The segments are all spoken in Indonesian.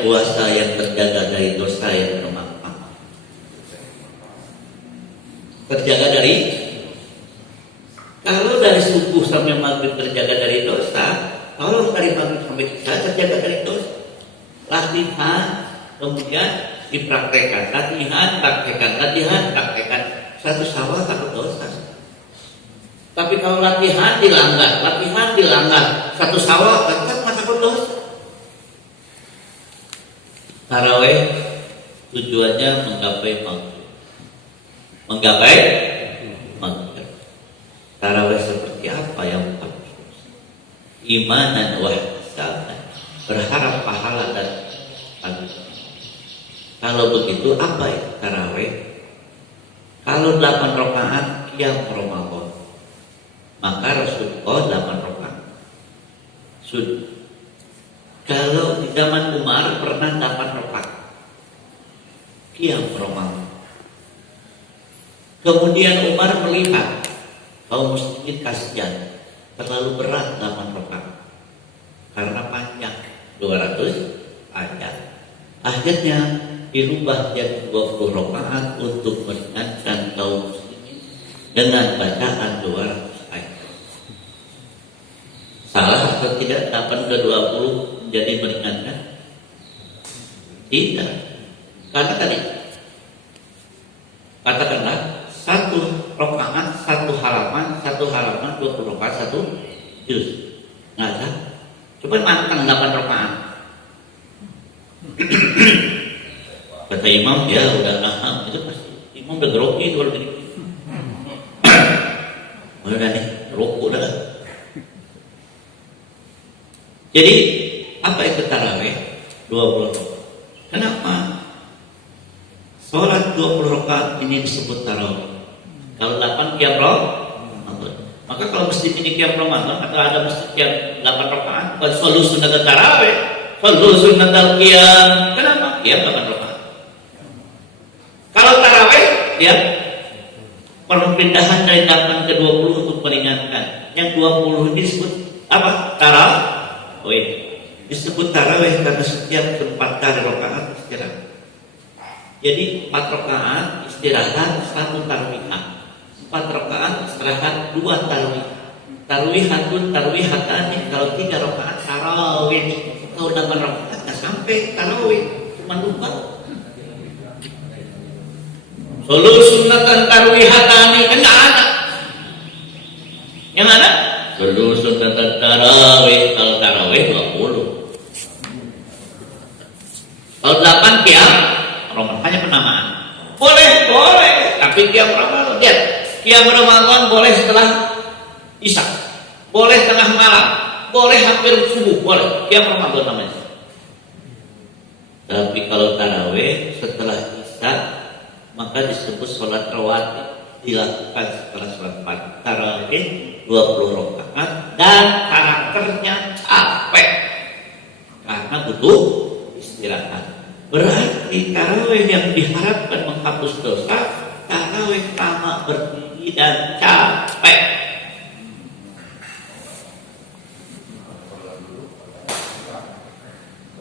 puasa yang terjaga dari dosa yang bermanfaat. Terjaga dari, kalau dari subuh sampai maghrib terjaga dari dosa, kalau dari maghrib sampai isya terjaga dari dosa. Latihan, kemudian dipraktekkan, latihan, praktekkan. Satu sawah takut dosa. Tapi kalau latihan dilanggar, satu sawah tetap takut dosa. Tarawih tujuannya menggapai maghrib. Tarawih seperti apa yang imanan wa ihtisaban, berharap pahala dan pahala. Kalau begitu apa itu tarawih? Kalau 8 rakaat qiyam Ramadan, maka Rasulullah 8 rakaat. Kalau di zaman Umar pernah 8 rakaat qiyam Ramadan. Kemudian Umar melihat kaum muslimin kasihan, terlalu berat 8 rakaat karena panjang 200 ayat. Akhirnya dirubah jadi 20 rakaat untuk meringankan kaum muslimin dengan bacaan 200 ayat. Salah atau tidak 8 ke 20 jadi meringankan? Tidak. Karena tadi katakanlah 1 rakaat 1 halaman 20 rakaat 1 juz. Nggak ada. Coba mantang 8 rakaat. Kata imam, ya udah paham, itu pasti imam udah grogi kalau gini. Udah nih, rokok udah. Jadi apa itu tarawih? 20 rakaat. Kenapa? Sholat 20 rakaat ini disebut tarawih. Kalau 8 qiyam Ramadan. Maka kalau masjid ini qiyam Ramadan atau ada masjid yang 8 rakaat, kalau shollu sunnatul tarawih, shollu sunnatul qiyam. Kenapa? Qiyam 8 rakaat. Kalau tarawih, ya perpindahan dari 8 ke 20 untuk meringankan. Yang 20 ini disebut apa? Tarawih. Disebut tarawih karena setiap 4 kali rakaat istirahat. Jadi 4 rakaat istirahat, 1 tarawihah. 4 rakaat istirahat, 2 tarawih. Tarawihun, tarawihatan. Kalau 3 rakaat tarawih. Kalau 8 rakaat nggak sampai tarawih, cuma 2. Shollu sunnatan tarwihatani kan nggak ada. Yang ada? Shollu sunnatan tarawih. Kalau tarawih 20. Kalau 8 qiyam Ramadan, hanya penamaan. Boleh, tapi qiyam Ramadan, lihat, qiyam Ramadan boleh setelah isya, boleh tengah malam, boleh hampir subuh, boleh. Qiyam Ramadan namanya. Tapi kalau tarawih setelah isya, maka disebut sholat rawatib, dilakukan setelah sholat tarawih 20 rakaat dan karakternya capek karena butuh istirahat. Berarti tarawih yang diharapkan menghapus dosa, tarawih lama berdiri dan capek.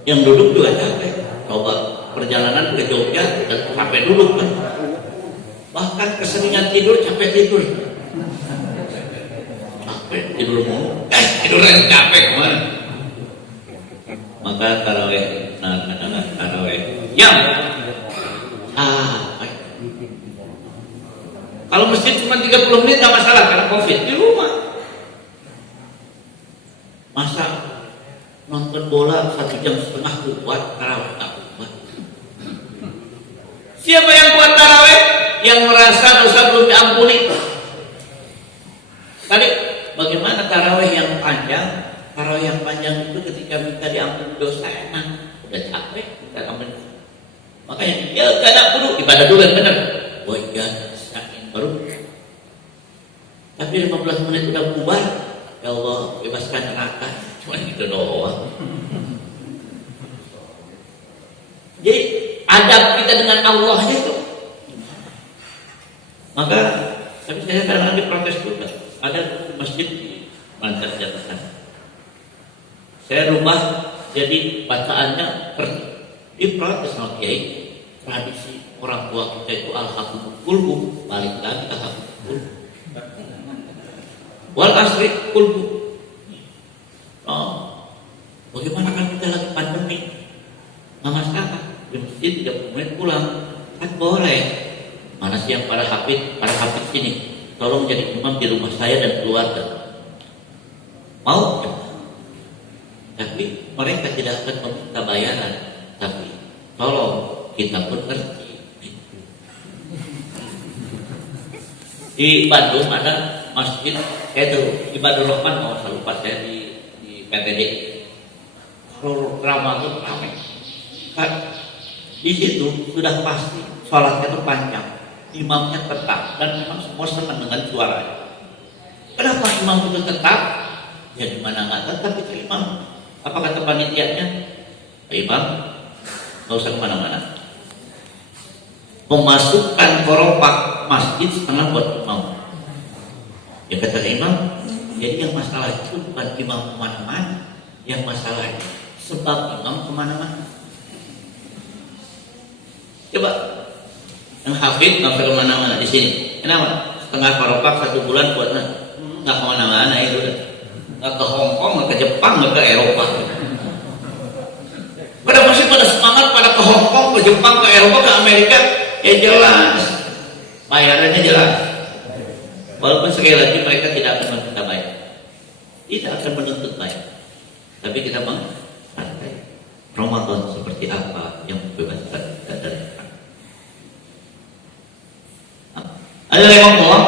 Yang duduk juga capek. Coba perjalanan ke Jogja dan capek duduk kan. Bahkan keseringan tidur, capek tidur. Capek tidur mulu. Tidur yang capek kemana? Maka tarawih, tarawih yang kalau masjid cuma 30 menit tak masalah karena COVID di rumah. Masa nonton bola 1,5 jam kuat tarawih tak kuat. Siapa yang kuat tarawih? Yang merasa dosa belum diampuni. Tadi bagaimana tarawih yang panjang? Tarawih yang panjang itu ketika minta diampuni dosa enak, udah capek minta ampuni. Makanya ya gak ada perlu ibadah dulu yang benar. Oh iya, baru. Tapi 15 menit udah bubar. Ya Allah, bebaskan neraka. Cuma gitu doang. Jadi adab kita dengan Allah itu. Maka tapi saya kadang diprotes juga. Ada masjid di Banjar Jatatan. Saya rubah jadi bacaannya Diprotes sama kiai. Tradisi orang tua kita itu al-haqqul qulbu, balik lagi ke haqqul qulbu. Wal asri qulbu. Oh, bagaimana kan kita lagi pandemi? Mama sekarang di masjid 30 menit pulang, kan boleh. Mana sih yang para hafid sini? Tolong jadi imam di rumah saya dan keluarga. Mau? Tapi mereka tidak akan meminta bayaran. Tapi tolong kita pun ngerti. Di Bandung ada masjid, di Bandung Rahman, mau saya lupa saya di PTD. Ramadan ramai. Kan di situ sudah pasti sholatnya itu panjang, imamnya tetap, dan memang semua senang dengan suaranya. Kenapa imam itu tetap? Ya di mana nggak tetap itu imam. Apa kata panitianya? Pak Imam, nggak usah kemana-mana. Memasukkan koropak masjid setengah buat imam. Ya kata imam, jadi yang masalah itu bukan imam kemana-mana, yang masalah sebab imam kemana-mana. Coba yang hafid nggak perlu kemana-mana di sini. Kenapa? Setengah koropak 1 bulan buat nggak kemana-mana itu udah. Nggak ke Hong Kong, nggak ke Jepang, nggak ke Eropa. Pada masih pada semangat pada ke Hong Kong, ke Jepang, ke Eropa, ke Amerika, ya jelas, bayarannya jelas. Walaupun sekali lagi mereka tidak akan meminta bayar, tidak akan menuntut bayar, tapi kita mengerti Ramadan seperti apa yang membebaskan kita dari ada Allah.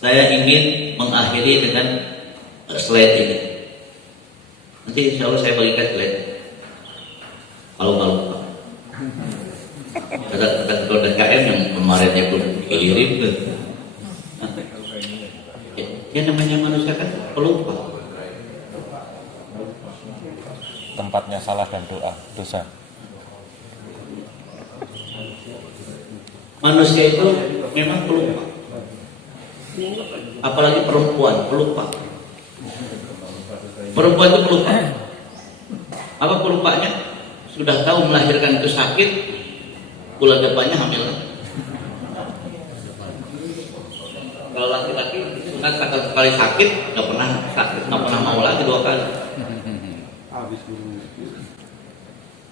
Saya ingin mengakhiri dengan slide ini. Nanti insya Allah saya bagikan slide. Kalau nggak lupa. Kata ketua DKM yang kemarinnya pun kirim. Ya namanya manusia kan pelupa. Tempatnya salah dan dosa. Manusia itu memang pelupa. Apalagi perempuan pelupa. Perempuan itu pelupa. Apa pelupanya? Sudah tahu melahirkan itu sakit, bulan depannya hamil. Kalau laki-laki sunat sekali sakit, nggak pernah sakit, nggak pernah mau lagi 2 kali.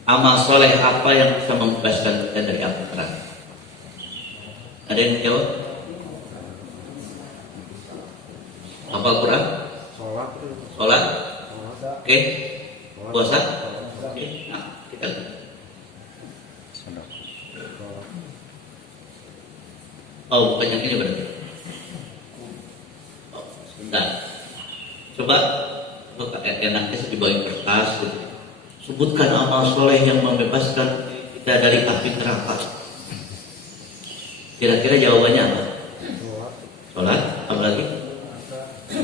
Amal soleh apa yang bisa membebaskan kita dari api neraka? Ada yang jawab? Hafal Quran? Sholat? Oke. Puasa? Oke. Nah, kita lihat. Oh, bukan yang ini berarti. Oh, sebentar. Coba enaknya dibawain kertas. Sebutkan amal soleh yang membebaskan kita dari api neraka. Kira-kira jawabannya apa? Sholat, apa lagi?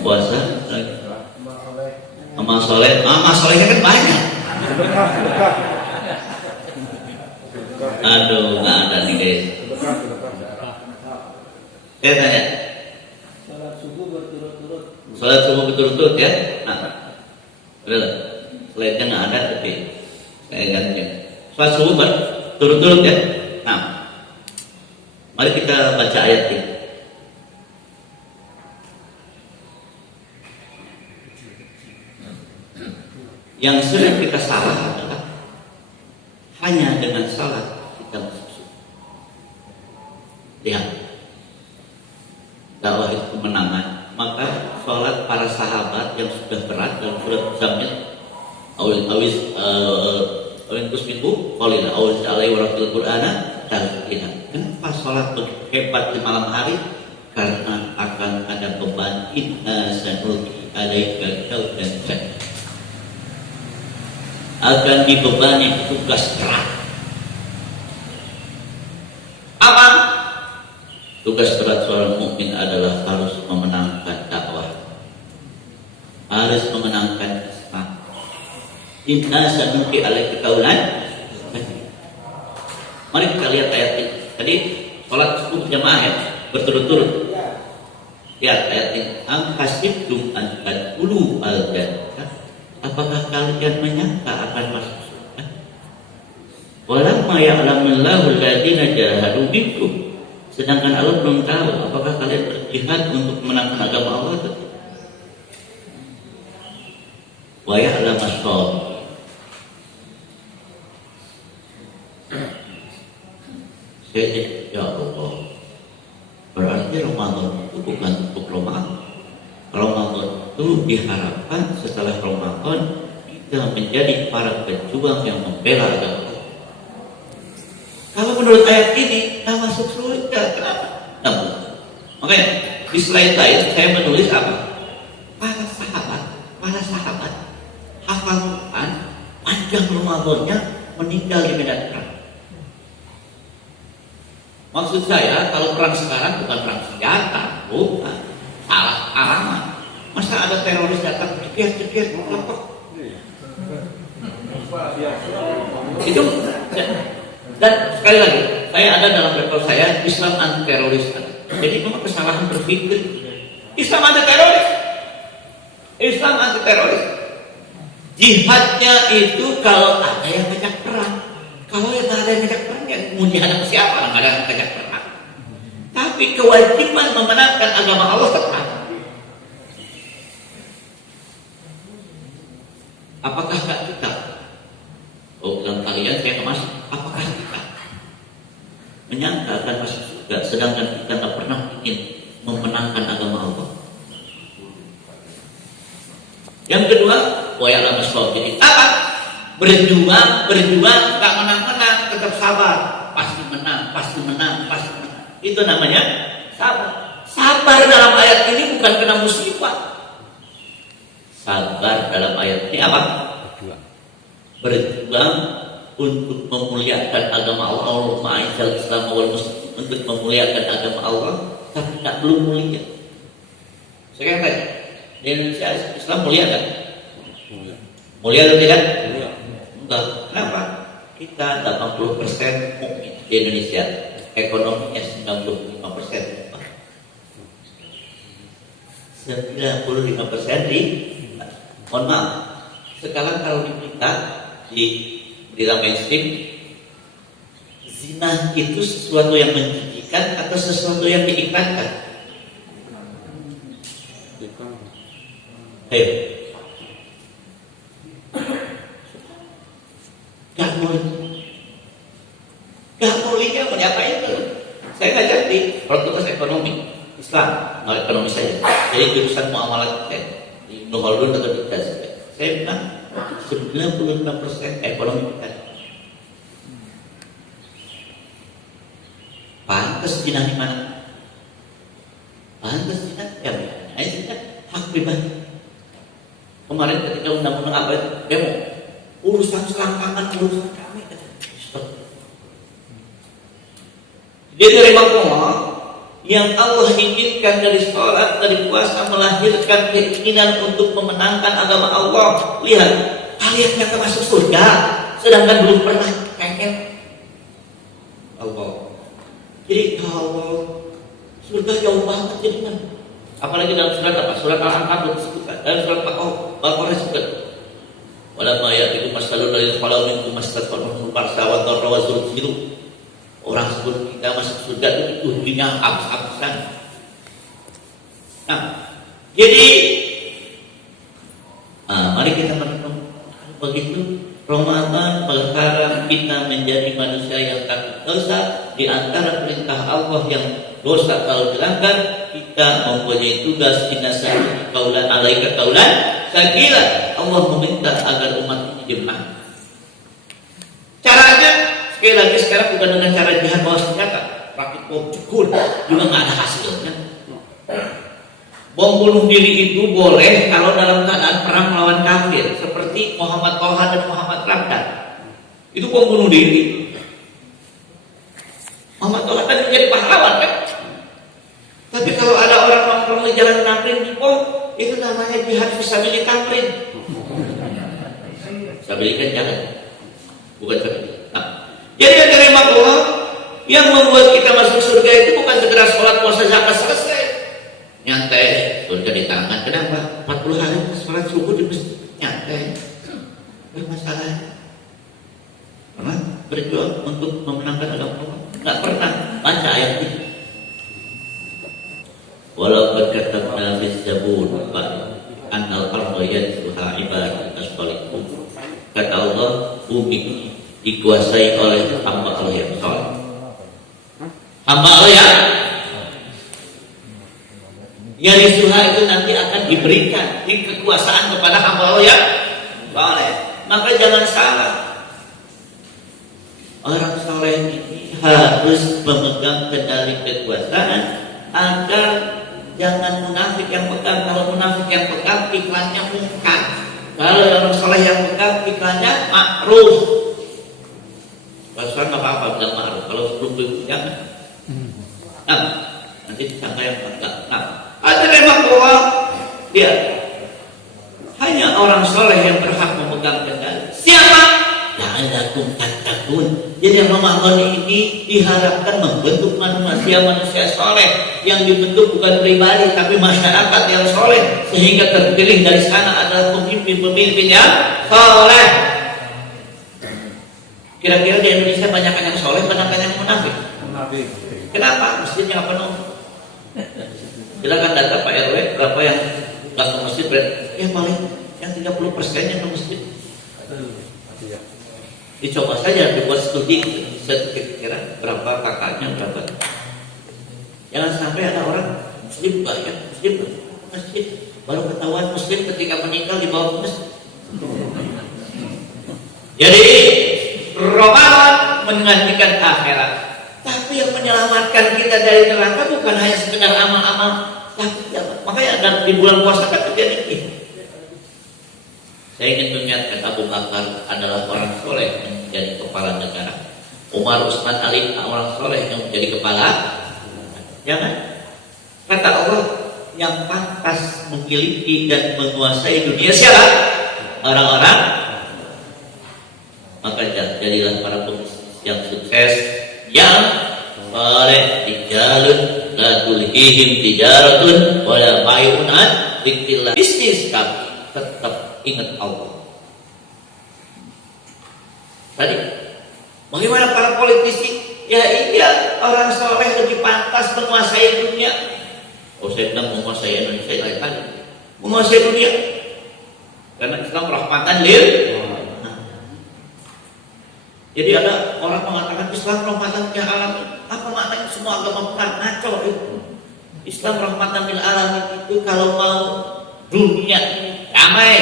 Puasa, lagi. Amal soleh. Amal solehnya kan banyak. Aduh, nggak ada nih guys. Saya tanya. Sholat subuh berturut-turut ya. Nah, udah. Slide-nya nggak ada, tapi saya ganti. Sholat subuh berturut-turut ya. Nah, mari kita baca ayat ini. Yang sering kita salah adalah hanya dengan salat kita masuk surga. Lihat, dakwah itu kemenangan. Maka sholat para sahabat yang sudah berat dalam surat Muzammil, awis kusmiku, qalil awis alaihi waratil qur'ana talqina. Kenapa sholat hebat di malam hari? Karena akan ada beban inna sanulqi alaika qaulan tsaqila. Akan dibebani tugas berat. Apa? Tugas berat seorang mukmin adalah harus memenangkan dakwah, harus memenangkan Islam. Inna sanulqi alaika qaulan. Mari kita lihat ayat ini. Tadi sholat subuh jamaah ya, berturut-turut. Lihat ayat ini. Am hasibtum an tadkhulu al-jannah. Apakah kalian menyangka akan masuk surga? Walamma ya'lamullahu alladziina jahadu minkum. Sedangkan Allah belum tahu apakah kalian berjihad untuk menangkan agama Allah atau tidak. Wa ya'lamu as-sabirin. Ya Allah, berarti Ramadan itu bukan untuk Ramadan. Ramadan itu diharapkan setelah Ramadan kita menjadi para pejuang yang membela agama Allah. Kalau menurut ayat ini, kita masuk surga. Kenapa? Namun, makanya di slide lain saya menulis apa? Para sahabat hafal Quran, panjang Ramadannya meninggal di medan perang. Maksud saya, kalau perang sekarang bukan perang senjata, bukan. Salah alamat. Masa ada teroris datang cekir, kelompok. Itu, dan sekali lagi, saya ada dalam level saya, Islam anti teroris. Jadi memang kesalahan berpikir. Islam anti teroris. Islam anti teroris. Jihadnya itu kalau ada yang ngajak perang. Kalau yang ada yang ngajak perang, ya mau dihadap siapa? Nggak ada yang ngajak perang. Tapi kewajiban memenangkan agama Allah tetap. Apakah kita? Oh, dalam kalian saya masuk. Apakah kita menyangka akan masuk surga, sedangkan kita nggak pernah ingin memenangkan agama Allah? Yang kedua, wa ya'lamu as-sabirin. Apa? Berjuang, nggak menang-menang, tetap sabar. Pasti menang. Itu namanya sabar. Sabar dalam ayat ini bukan kena musibah. Sabar dalam ayat ini apa? Berjuang untuk memuliakan agama Allah. Allahumma a'izzal Islam wal muslimin, untuk memuliakan agama Allah, tapi tak belum mulia. Saya tanya, di Indonesia Islam mulia kan? Mulia atau tidak? Enggak. Kenapa? Kita 80% mukmin di Indonesia, ekonominya 95%. 95% di, mohon maaf, sekarang kalau di berita mainstream, zina itu sesuatu yang menjijikan atau sesuatu yang diiklankan? Ayo. Gak mulia menyapa itu. Saya ngajar di Fakultas Ekonomi Islam, ekonomi saya. Jadi jurusan muamalat saya di Nuhaldun atau di Dazir. Saya bilang 96% ekonomi kita. Pantas zina di mana? Pantas zina ya, zina hak pribadi. Kemarin ketika undang-undang apa itu demo, urusan selangkangan urusan kami. Dia dari Allah yang Allah inginkan dari sholat, dari puasa, melahirkan keinginan untuk memenangkan agama Allah. Lihat, kalian yang masuk surga, sedangkan belum pernah pengen Allah. Jadi kalau surga jauh banget jadi kan. Apalagi dalam surat apa? Surat Al-Ankabut disebutkan. Dalam surat Al-Baqarah disebutkan. Walamma ya'tikum masalul ladzina khalu minkum mastata'tum ba'sa wa dharra wa zulzilu. Orang sebelum kita masuk surga itu dunia habis-habisan. Nah, jadi mari kita merenung. Begitu Ramadan berharap kita menjadi manusia yang takut dosa. Di antara perintah Allah yang dosa kalau dilanggar, kita mempunyai tugas inasal kaulan alaika kaulan sakila. Allah meminta agar umat ini dimenang. Caranya sekali lagi sekarang bukan dengan cara jihad bawa senjata, rakit bom cekul juga nggak ada hasilnya. Bom bunuh diri itu boleh kalau dalam keadaan perang melawan kafir, seperti Muhammad Toha dan Muhammad Ramdan. Itu bom bunuh diri. Muhammad Toha kan menjadi pahlawan kan? Tapi kalau ada orang nongkrong di jalan Tamrin di bom, itu namanya jihad fisabilillah Tamrin. Fisabilillah jangan, bukan fisabilillah. Nah, jadi yang terima Allah yang membuat kita masuk surga itu bukan segera sholat puasa zakat selesai. Nyantai, surga di tangan. Kenapa? 40 hari sholat subuh di masjid. Nyantai. Apa masalahnya? Kenapa? berjuang untuk memenangkan agama Allah? Nggak pernah baca ayat ini. Walau berkatabna bis zabur annal arda yansuha ibadun as-salihun. Kata Allah, bumi dikuasai oleh hamba Allah yang saleh. Hamba Allah yang risuha itu nanti akan diberikan di kekuasaan kepada hamba Allah yang saleh. Maka jangan salah, orang saleh ini harus memegang kendali kekuasaan agar jangan munafik yang pegang. Kalau munafik yang pegang, iklannya mungkar. Kalau orang saleh yang pegang, iklannya makruf. Pasal nggak apa-apa bilang makruf. Kalau belum jangan. Nah, nanti disangka yang enggak. Nah, ada memang bahwa dia hanya orang soleh yang berhak memegang kendali. Siapa? La'allakum tattaqun. Jadi yang Ramadan ini diharapkan membentuk manusia soleh yang dibentuk bukan pribadi tapi masyarakat yang soleh, sehingga terpilih dari sana adalah pemimpin-pemimpin yang soleh. Kira-kira di Indonesia banyak yang soleh, banyak yang munafik. Kenapa? Masjidnya nggak penuh. Silakan data Pak RW berapa yang nggak ke masjid? Ya paling yang 30% yang ke masjid. Dicoba saja dibuat studi, kira-kira berapa kakaknya berapa. Jangan sampai ada orang muslim banyak, muslim masjid baru ketahuan muslim ketika meninggal dibawa ke masjid. Jadi Ramadan menggantikan akhirat, tapi yang menyelamatkan kita dari neraka bukan hanya sekedar amal-amal, tapi makanya di bulan puasa kan terjadi ini. Saya ingin mengingatkan Abu Bakar adalah orang soleh yang menjadi kepala negara. Umar, Utsman, Ali orang soleh yang menjadi kepala. Jangan. Kata Allah, yang pantas memiliki dan menguasai dunia siapa? Orang-orang. Maka jadilah para pebisnis yang sukses, yang soleh, rijalun la tulhihim tijaratun wala bai'un an dzikrillah. Bisnis kami tetap ingat Allah. Tadi bagaimana para politisi? Ya iya, orang soleh lebih pantas menguasai dunia. Oh, saya bilang menguasai Indonesia lain lagi. Menguasai dunia. Karena Islam rahmatan lil. Jadi ada orang mengatakan Islam rahmatan lil alamin. Apa maknanya? Semua agama benar, ngaco itu. Islam rahmatan lil alamin itu kalau mau dunia damai,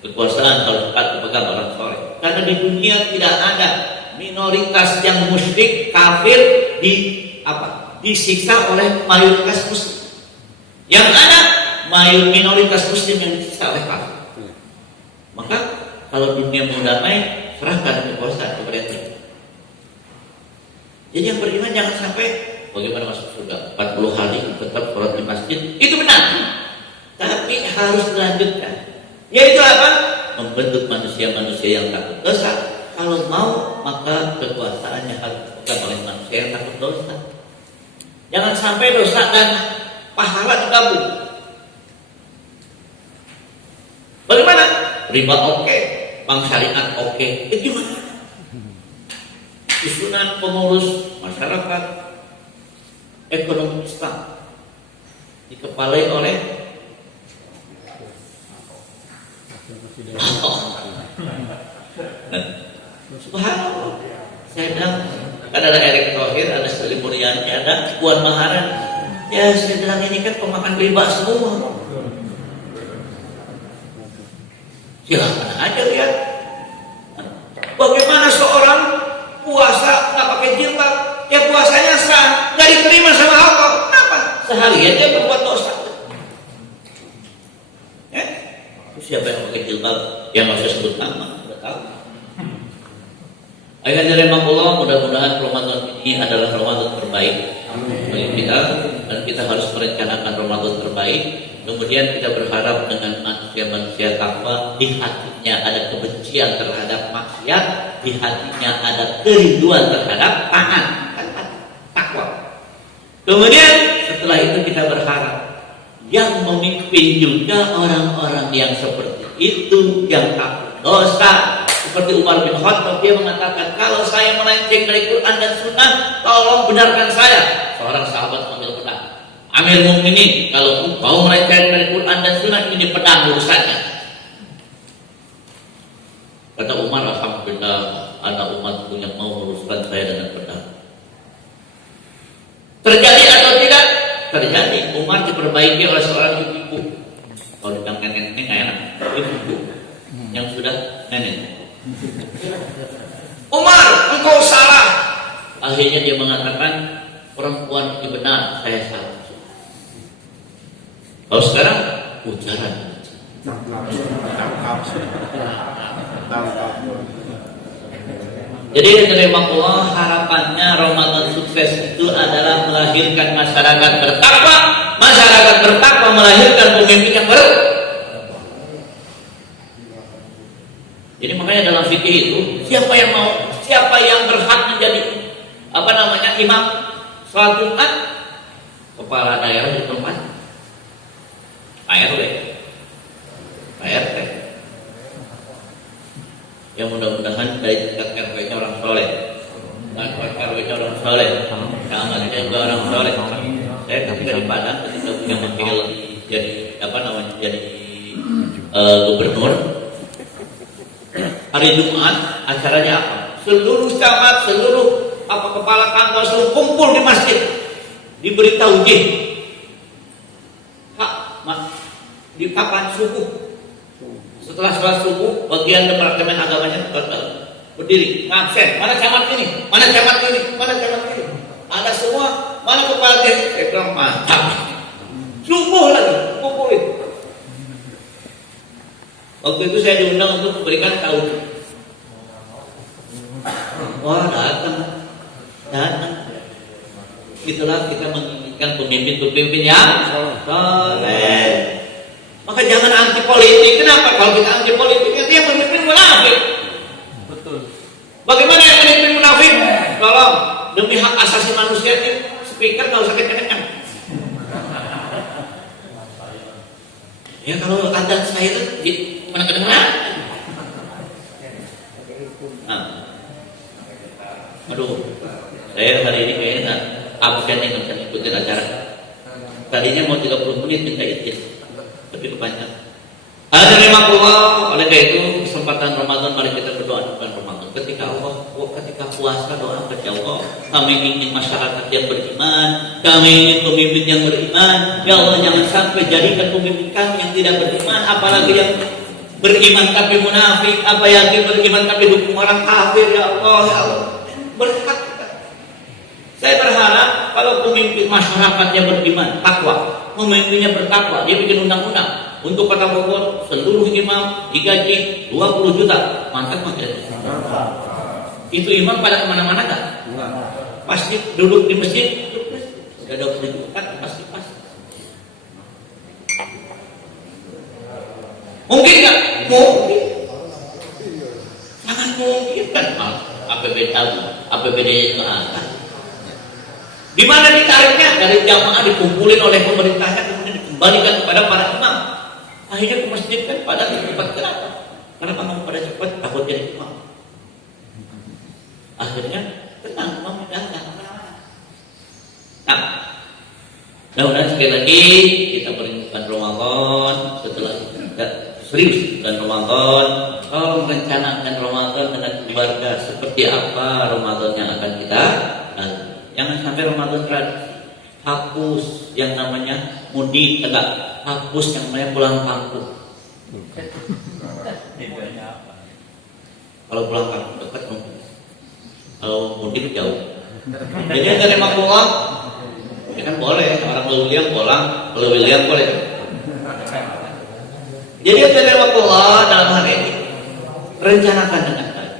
kekuasaan harus dipegang orang soleh. Karena di dunia tidak ada minoritas yang musyrik kafir disiksa oleh mayoritas muslim. Yang ada minoritas muslim yang disiksa oleh kafir. Maka kalau dunia mau damai, serahkan kekuasaan kepada dia. Jadi yang beriman jangan sampai bagaimana masuk surga 40 hari tetap sholat di masjid, itu benar. Tapi harus dilanjutkan. Yaitu apa? Membentuk manusia-manusia yang takut dosa. Kalau mau, maka kekuasaannya harus dipegang oleh manusia yang takut dosa. Jangan sampai dosa dan pahala digabung. Bagaimana? Riba oke, bank syariat oke. Gimana? Susunan pengurus masyarakat ekonomi Islam dikepalai oleh Subhanallah. Saya bilang kan ada Erick Thohir, ada Sri Mulyani, ada Puan Maharani. Ya saya bilang ini kan pemakan riba semua. Silahkan aja lihat. Bagaimana seorang puasa nggak pakai jilbab, ya puasanya sah, nggak diterima sama Allah. Kenapa? Seharian dia berbuat dosa. Siapa yang pakai jilbab? Yang nggak usah sebut nama, udah tahu. Ayat dari Allah, mudah-mudahan Ramadan ini adalah Ramadan terbaik bagi kita, dan kita harus merencanakan Ramadan terbaik. Kemudian kita berharap dengan manusia-manusia takwa, di hatinya ada kebencian terhadap maksiat, di hatinya ada kerinduan terhadap taat, takwa. Kemudian setelah itu kita berharap yang memimpin juga orang-orang yang seperti itu, yang takut dosa, seperti Umar bin Khattab, dia mengatakan, kalau saya melenceng dari Quran dan Sunnah, tolong benarkan saya. Seorang sahabat mengambil pedang. Amir Mukminin, kalau engkau melenceng dari Quran dan Sunnah, ini pedang urusannya. Kata Umar, alhamdulillah, anak umatku yang mau meluruskan saya dengan pedang. Terjadi atau tidak? Terjadi. Umar diperbaiki oleh seorang ibu-ibu. Kalau dibilang nenek nggak enak, ibu-ibu yang sudah nenek. Umar, engkau salah. Akhirnya dia mengatakan, perempuan itu benar, saya salah. Kalau sekarang ujaran. Jadi dari Allah, harapannya Ramadan sukses itu adalah melahirkan masyarakat bertakwa. Masyarakat bertakwa melahirkan pemimpin yang Jadi makanya dalam fikih itu, siapa yang berhak menjadi imam sholat Jumat? Kepala daerah di tempat ARW. Yang mudah-mudahan dari tingkat RW-nya orang soleh, dan RW-nya orang soleh, camatnya juga orang soleh. Saya ketika di Padang, ketika punya wakil jadi gubernur, hari Jumat acaranya apa? Seluruh camat, seluruh kepala kantor seluruh kumpul di masjid, diberi taujih. Di kapan subuh? Setelah sholat subuh, bagian departemen agamanya berdiri, ngabsen. Mana camat ini? Mana camat ini? Mana camat ini? Ada semua. Mana kepala desa? Saya bilang mantap. Subuh lagi, kumpulin. Waktu itu saya diundang untuk memberikan tahu. Wah, datang. Itulah kita menginginkan pemimpin yang soleh. Maka jangan anti politik. Kenapa? Kalau kita anti politik, dia pemimpin munafik. Betul. Bagaimana yang pemimpin munafik? Tolong, demi hak asasi manusia ini, speaker nggak usah kenceng-kenceng. Ya kalau adzan saya itu di mana kedengeran? Aduh, saya hari ini kayaknya nggak absen nih, nggak bisa ikutin acara. Tadinya mau 30 menit minta izin, tapi kepanjang. Alhamdulillah, oleh karena itu kesempatan Ramadan mari kita berdoa bukan Ramadan. Ketika puasa doa kepada Allah, kami ingin masyarakat yang beriman, kami ingin pemimpin yang beriman. Ya Allah, jangan sampai jadikan pemimpin kami yang tidak beriman, apalagi yang beriman tapi munafik, apa yang beriman tapi dukung orang kafir. Ya Allah, ya Allah, berhak. Saya berharap kalau pemimpin masyarakatnya beriman, takwa, pemimpinnya bertakwa, dia bikin undang-undang. Untuk Kota Bogor, seluruh imam digaji 20 juta. Mantap maksudnya. Itu imam pada kemana-mana kan? Pasti duduk di masjid, sudah 20 juta pasti. Mungkin nggak? Mungkin. Sangat mungkin kan? APBD itu akan. Di mana ditariknya? Dari jamaah dikumpulin oleh pemerintahnya, kemudian dikembalikan kepada para imam. Akhirnya ke masjid kan pada cepat. Kenapa mau pada cepat? Takut jadi imam. Akhirnya tenang, imam datang. Nah, mudah-mudahan sekali lagi kita merindukan Ramadan. Setelah kita serius dan Ramadan, kalau merencanakan Ramadan dengan keluarga, seperti apa Ramadan yang akan kita lalui. Jangan sampai Ramadan tradisi. Hapus yang namanya mudik, tegak. Hapus yang namanya pulang kampung. Kalau pulang kampung dekat mungkin. Kalau mudik jauh. Jadi yang terima pulang, ya kan boleh. Orang Lewiliang pulang, kalau William boleh. Jadi yang terima pulang dalam hal ini, rencanakan dengan baik.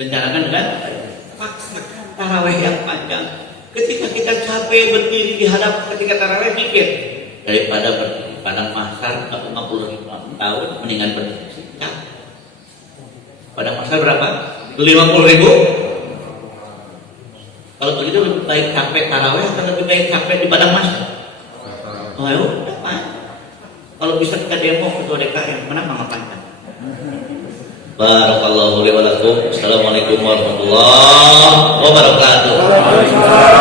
Rencanakan dengan paksakan tarawih yang panjang. Ketika kita capek berdiri di hadap ketika tarawih, pikir daripada berdiri pada masar 50.000 tahun, mendingan berdiri singkat. Pada masar berapa? 50.000. Kalau begitu lebih baik capek tarawih atau lebih baik capek di padang masar? Oh ya udah. Kalau bisa kita demo ketua DKM, kenapa nggak panjang? Barakallahu li wa lakum. Assalamualaikum warahmatullahi wabarakatuh.